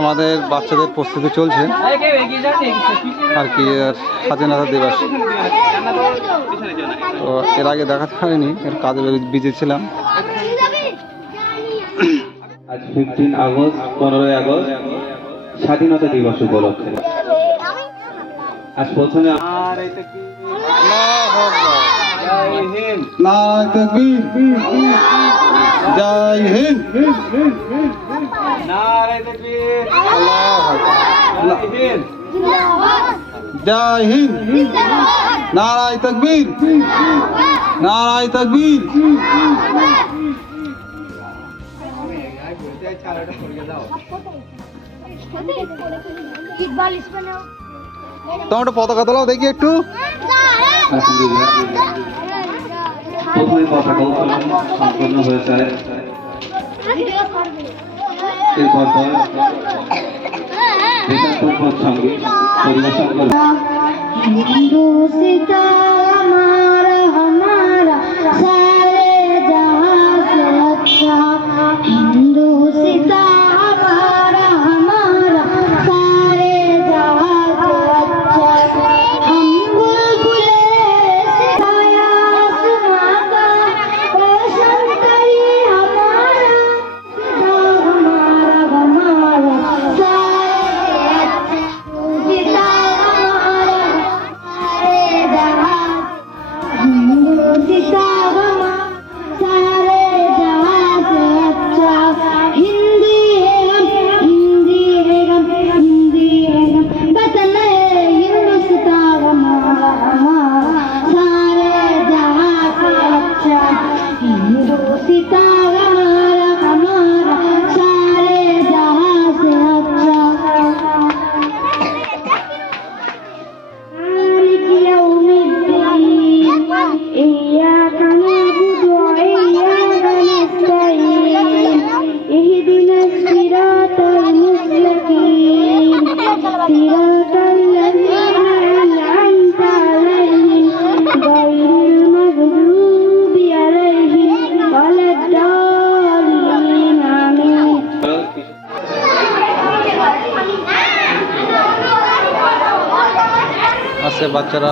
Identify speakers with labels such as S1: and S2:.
S1: আমাদের বাচ্চাদের প্রস্তুতি চলছে। আর কি আর স্বাধীনতা দিবস। তো এর আগে দেখাতে পারিনি এর কাজে বিজি ছিলাম।
S2: আজ ফিফটিন আগস্ট পনেরোই আগস্ট স্বাধীনতা দিবস উপলক্ষে। আজ প্রথমে
S1: নারায় তকবীর জয় হিন্দ আল্লাহু আকবার। জয় হিন্দ নারায় তকবীর নারায় তকবীর
S3: ইকবাল ইসমানো
S1: তোমার একটু পতাকা তোলাও দেখি একটু
S2: আলহামদুলিল্লাহ প্রথমে উত্তোলন সম্পন্ন হয়েছে। এরপর পর দেশাত্মক সংগীত পরিবেশন করবে।
S3: música.
S1: আছে বাচ্চারা